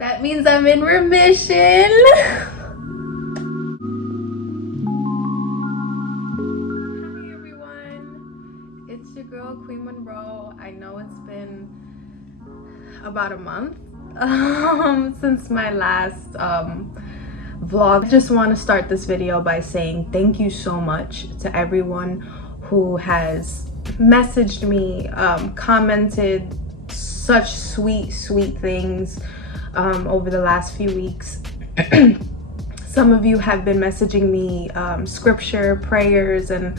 That means I'm in remission. Hi everyone, it's your girl Queen Monroe. I know it's been about a month since my last vlog. I just want to start this video by saying thank you so much to everyone who has messaged me, commented such sweet things over the last few weeks. Some of you have been messaging me scripture, prayers, and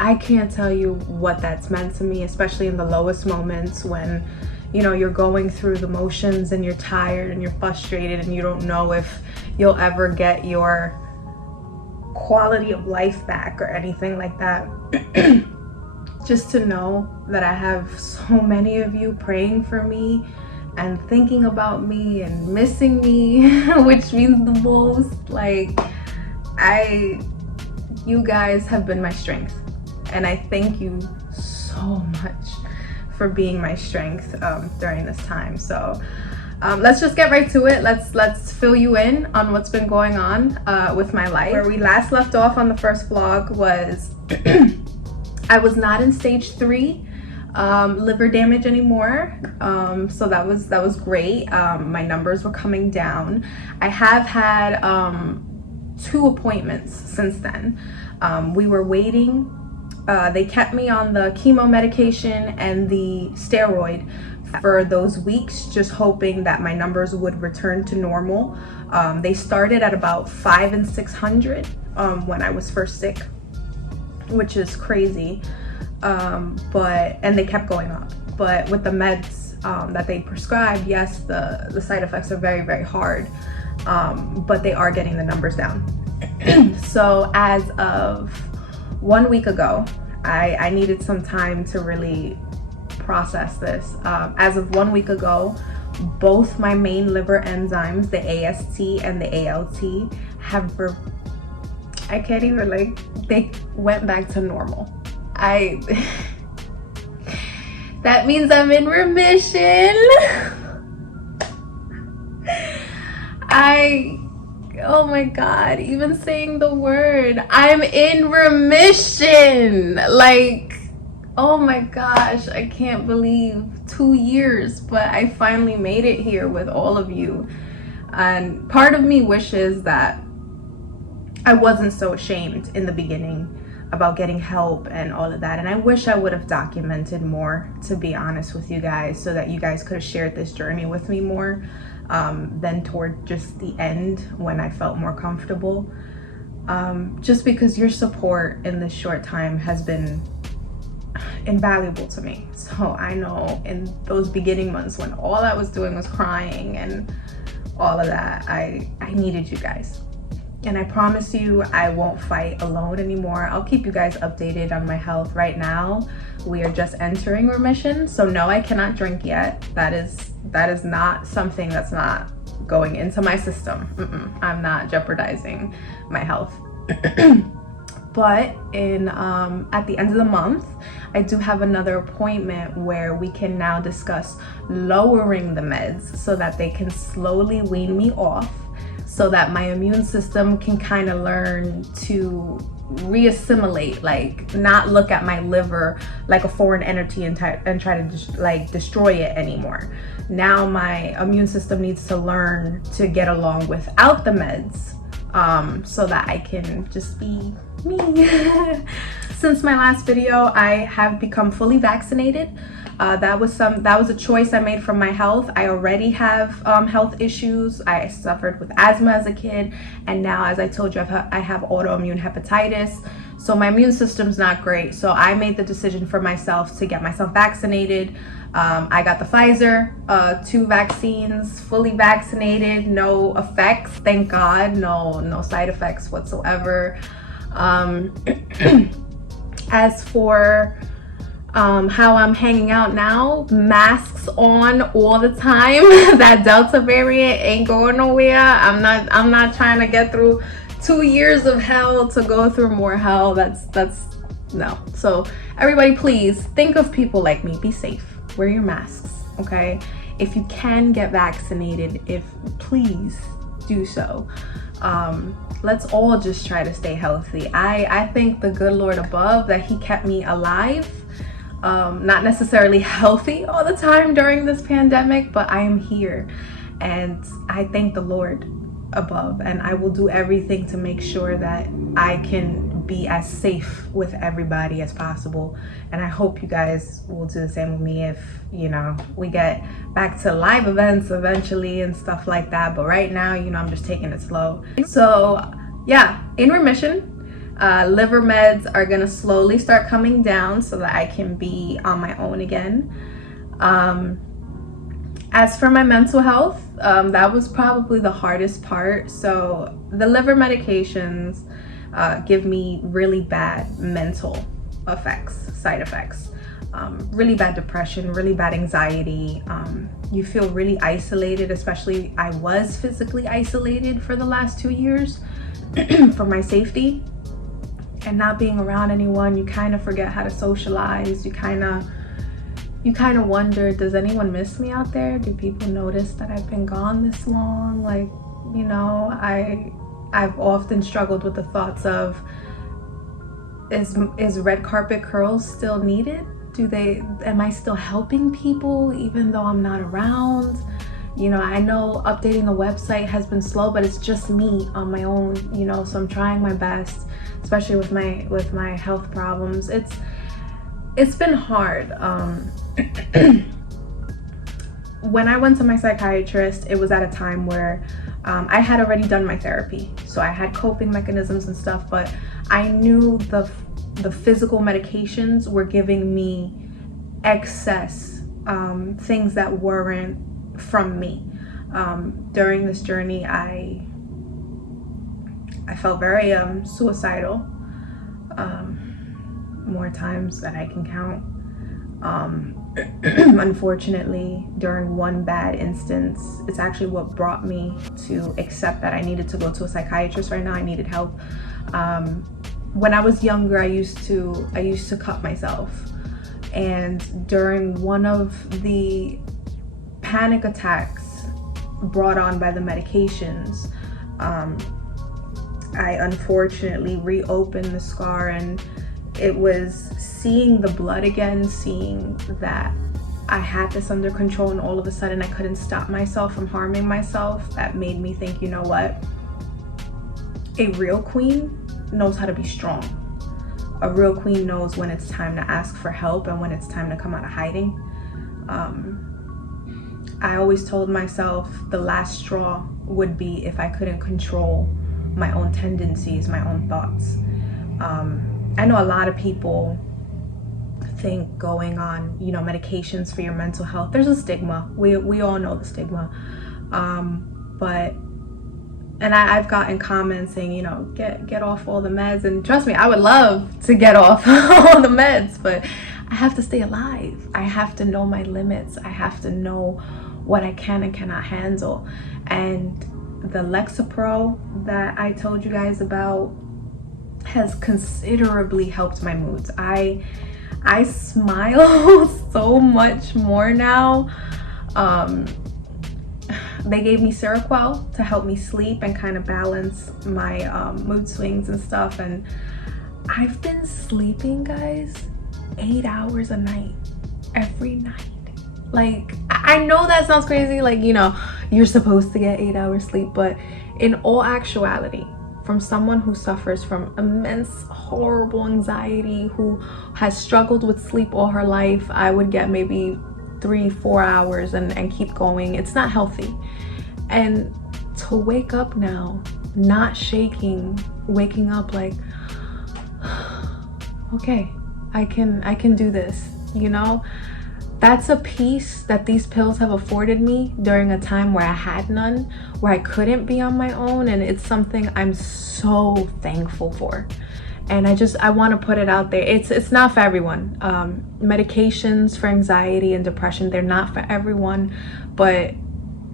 I can't tell you what that's meant to me, especially in the lowest moments when, you know, you're going through the motions and you're tired and you're frustrated and you don't know if you'll ever get your quality of life back or anything like that. Just to know that I have so many of you praying for me and thinking about me and missing me, which means the most. Like, you guys have been my strength, and I thank you so much for being my strength during this time. So let's just get right to it. Let's fill you in on what's been going on with my life. Where we last left off on the first vlog was I was not in stage 3 liver damage anymore, so that was great. My numbers were coming down. I have had 2 appointments since then. We were waiting. They kept me on the chemo medication and the steroid for those weeks, just hoping that my numbers would return to normal. They started at about 500 and 600 when I was first sick, which is crazy. And they kept going up. But with the meds that they prescribed, yes, the side effects are very hard, but they are getting the numbers down. So as of 1 week ago, I needed some time to really process this. As of 1 week ago, both my main liver enzymes, the AST and the ALT, I can't even, like, they went back to normal. That means I'm in remission. Oh my God, even saying the word, I'm in remission. Like, oh my gosh, I can't believe 2 years, but I finally made it here with all of you. And part of me wishes that I wasn't so ashamed in the beginning about getting help and all of that, and I wish I would have documented more, to be honest with you guys, so that you guys could have shared this journey with me more than toward just the end when I felt more comfortable, just because your support in this short time has been invaluable to me. So I know in those beginning months when all I was doing was crying and all of that, I needed you guys. And I promise you, I won't fight alone anymore. I'll keep you guys updated on my health. Right now, we are just entering remission. So no, I cannot drink yet. That is not something that's not going into my system. I'm not jeopardizing my health. But at the end of the month, I do have another appointment where we can now discuss lowering the meds so that they can slowly wean me off, so that my immune system can kind of learn to reassimilate, like not look at my liver like a foreign entity and try to destroy it anymore. Now my immune system needs to learn to get along without the meds, so that I can just be me. Since my last video, I have become fully vaccinated. That was a choice I made from my health. I already have health issues. I suffered with asthma as a kid, and now, as I told you, I have autoimmune hepatitis. So my immune system's not great. So I made the decision for myself to get myself vaccinated. I got the Pfizer 2 vaccines, fully vaccinated, no effects, thank God, no side effects whatsoever. As for how I'm hanging out now, masks on all the time. That Delta variant ain't going nowhere. I'm not trying to get through 2 years of hell to go through more hell. That's no. So everybody, please think of people like me. Be safe. Wear your masks, okay? if you can get vaccinated, please do so. Let's all just try to stay healthy. I thank the good Lord above that he kept me alive, not necessarily healthy all the time during this pandemic, but I am here, and I thank the Lord above, and I will do everything to make sure that I can be as safe with everybody as possible. And I hope you guys will do the same with me if, you know, we get back to live events eventually and stuff like that. But right now, you know, I'm just taking it slow. So yeah, in remission. Liver meds are gonna slowly start coming down so that I can be on my own again. As for my mental health, that was probably the hardest part. So the liver medications give me really bad mental side effects, really bad depression, really bad anxiety. You feel really isolated, especially I was physically isolated for the last 2 years for my safety, and not being around anyone, you kind of forget how to socialize. You kind of wonder, does anyone miss me out there? Do people notice that I've been gone this long? Like, you know, I've often struggled with the thoughts of, is red carpet curls still needed? Am I still helping people even though I'm not around? You know, I know updating the website has been slow, but it's just me on my own, you know, so I'm trying my best, especially with my health problems. It's been hard. When I went to my psychiatrist, it was at a time where I had already done my therapy, so I had coping mechanisms and stuff, but I knew the physical medications were giving me excess things that weren't from me. During this journey, I felt very suicidal, more times than I can count. Unfortunately, during one bad instance, it's actually what brought me to accept that I needed to go to a psychiatrist right now. I needed help. When I was younger, I used to cut myself, and during one of the panic attacks brought on by the medications, I unfortunately reopened the scar, and it was seeing the blood again, seeing that I had this under control, and all of a sudden I couldn't stop myself from harming myself, that made me think, you know what? A real queen knows how to be strong. A real queen knows when it's time to ask for help and when it's time to come out of hiding. I always told myself the last straw would be if I couldn't control my own tendencies, my own thoughts. I know a lot of people think going on, you know, medications for your mental health, there's a stigma. We all know the stigma. And I've gotten comments saying, you know, get off all the meds, and trust me, I would love to get off all the meds, but I have to stay alive. I have to know my limits. I have to know what I can and cannot handle. And the Lexapro that I told you guys about has considerably helped my moods. I smile so much more now. They gave me Seroquel to help me sleep and kind of balance my mood swings and stuff, and I've been sleeping, guys, 8 hours a night, every night. Like, I know that sounds crazy, like, you know, you're supposed to get 8 hours sleep, but in all actuality, from someone who suffers from immense, horrible anxiety, who has struggled with sleep all her life, I would get maybe 3-4 hours and keep going. It's not healthy. And to wake up now, not shaking, waking up like, okay, I can do this, you know? That's a peace that these pills have afforded me during a time where I had none, where I couldn't be on my own, and it's something I'm so thankful for. And I want to put it out there. It's not for everyone. Medications for anxiety and depression, they're not for everyone, but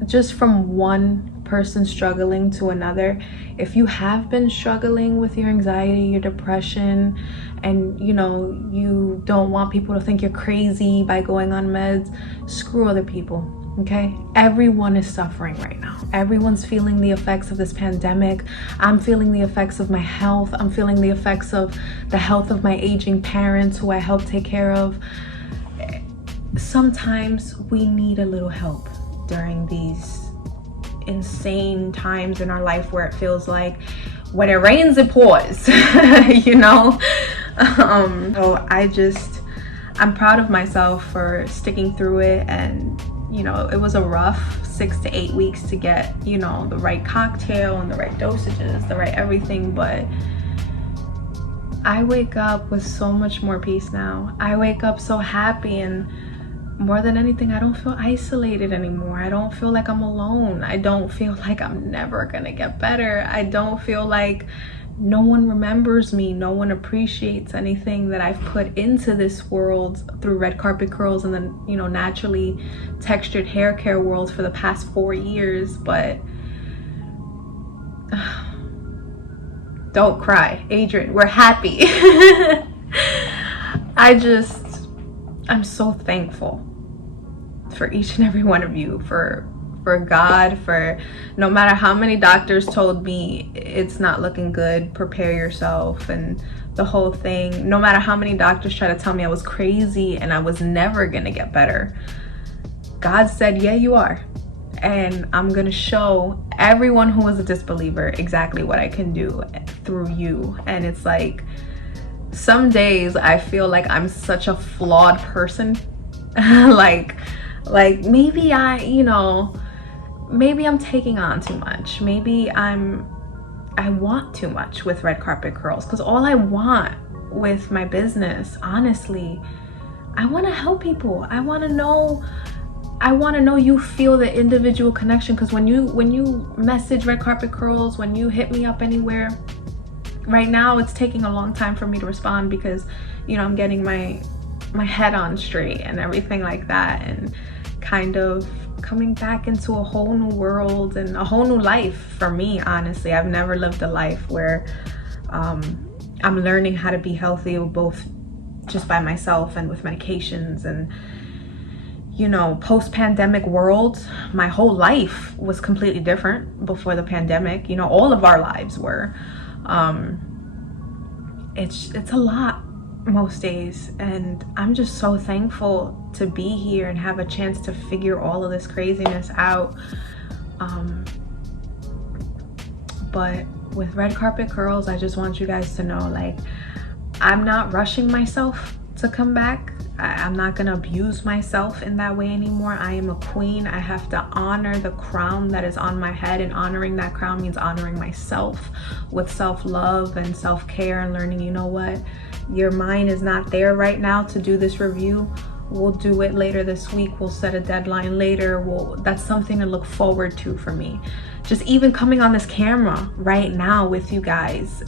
just from one person struggling to another, if you have been struggling with your anxiety, your depression, and you know, you don't want people to think you're crazy by going on meds, screw other people. Okay, everyone is suffering right now. Everyone's feeling the effects of this pandemic. I'm feeling the effects of my health. I'm feeling the effects of the health of my aging parents who I help take care of. Sometimes we need a little help during these insane times in our life where it feels like when it rains it pours. You know. So I'm proud of myself for sticking through it, and you know, it was a rough 6 to 8 weeks to get, you know, the right cocktail and the right dosages, the right everything, but I wake up with so much more peace now. I wake up so happy, and more than anything, I don't feel isolated anymore. I don't feel like I'm alone. I don't feel like I'm never gonna get better. I don't feel like no one remembers me. No one appreciates anything that I've put into this world through red carpet curls and then, you know, naturally textured hair care world for the past 4 years. But don't cry, Adrian, we're happy. I'm so thankful for each and every one of you, for God, for no matter how many doctors told me it's not looking good, prepare yourself, and the whole thing. No matter how many doctors tried to tell me I was crazy and I was never gonna get better, God said, yeah, you are. And I'm gonna show everyone who was a disbeliever exactly what I can do through you. And it's like, some days I feel like I'm such a flawed person. like maybe maybe I'm taking on too much. Maybe I want too much with red carpet curls, because all I want with my business, honestly, I want to help people. I want to know you feel the individual connection, because when you message red carpet curls, when you hit me up anywhere, right now it's taking a long time for me to respond because, you know, I'm getting my head on straight and everything like that, and kind of coming back into a whole new world and a whole new life for me. Honestly, I've never lived a life where I'm learning how to be healthy, both just by myself and with medications. And you know, post-pandemic world, my whole life was completely different before the pandemic. You know, all of our lives were. It's a lot most days, and I'm just so thankful to be here and have a chance to figure all of this craziness out. But with red carpet curls, I just want you guys to know, like, I'm not rushing myself to come back. I'm not gonna abuse myself in that way anymore. I am a queen. I have to honor the crown that is on my head, and honoring that crown means honoring myself with self-love and self-care, and learning, you know what, your mind is not there right now to do this review. We'll do it later this week. We'll set a deadline later. That's something to look forward to for me. Just even coming on this camera right now with you guys,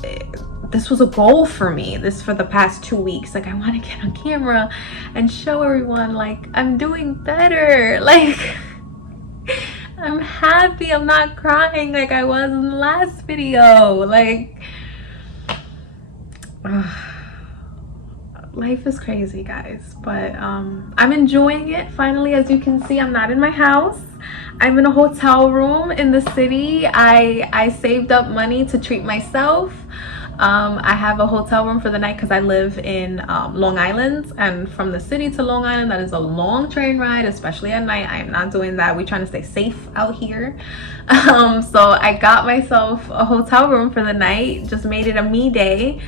this was a goal for me. This for the past 2 weeks. Like, I want to get on camera and show everyone, like, I'm doing better. Like, I'm happy. I'm not crying like I was in the last video. Like, life is crazy, guys, but I'm enjoying it. Finally, as you can see, I'm not in my house. I'm in a hotel room in the city. I saved up money to treat myself. I have a hotel room for the night because I live in Long Island, and from the city to Long Island, that is a long train ride, especially at night. I am not doing that. We're trying to stay safe out here. So I got myself a hotel room for the night, just made it a me day.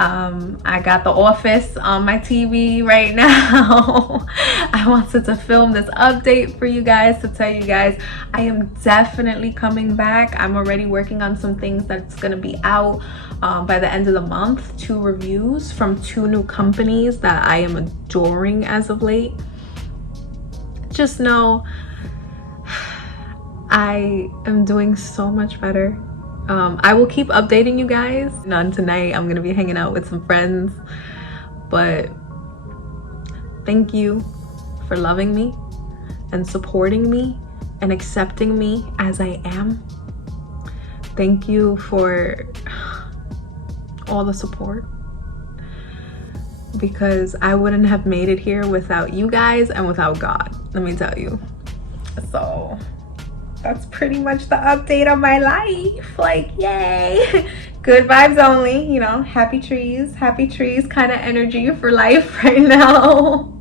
I got The Office on my TV right now. I wanted to film this update for you guys to tell you guys I am definitely coming back. I'm already working on some things that's going to be out by the end of the month. 2 reviews from 2 new companies that I am adoring as of late. Just know I am doing so much better. I will keep updating you guys. On tonight, I'm gonna be hanging out with some friends, but thank you for loving me and supporting me and accepting me as I am. Thank you for all the support, because I wouldn't have made it here without you guys and without God, let me tell you. So that's pretty much the update on my life. Like, yay. Good vibes only, you know, happy trees kind of energy for life right now.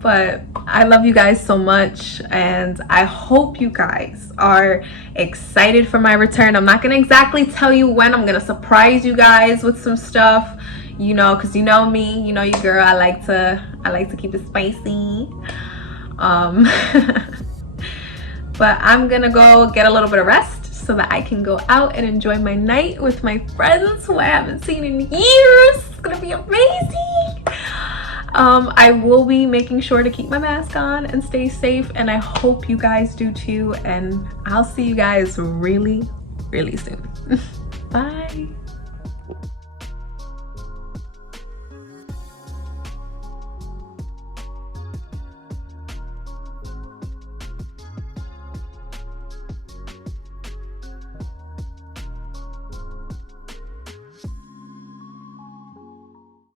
But I love you guys so much, and I hope you guys are excited for my return. I'm not gonna exactly tell you when. I'm gonna surprise you guys with some stuff, you know, because you know me, you know your girl, I like to keep it spicy. But I'm gonna go get a little bit of rest so that I can go out and enjoy my night with my friends who I haven't seen in years. It's gonna be amazing. I will be making sure to keep my mask on and stay safe, and I hope you guys do too, and I'll see you guys really, really soon. Bye.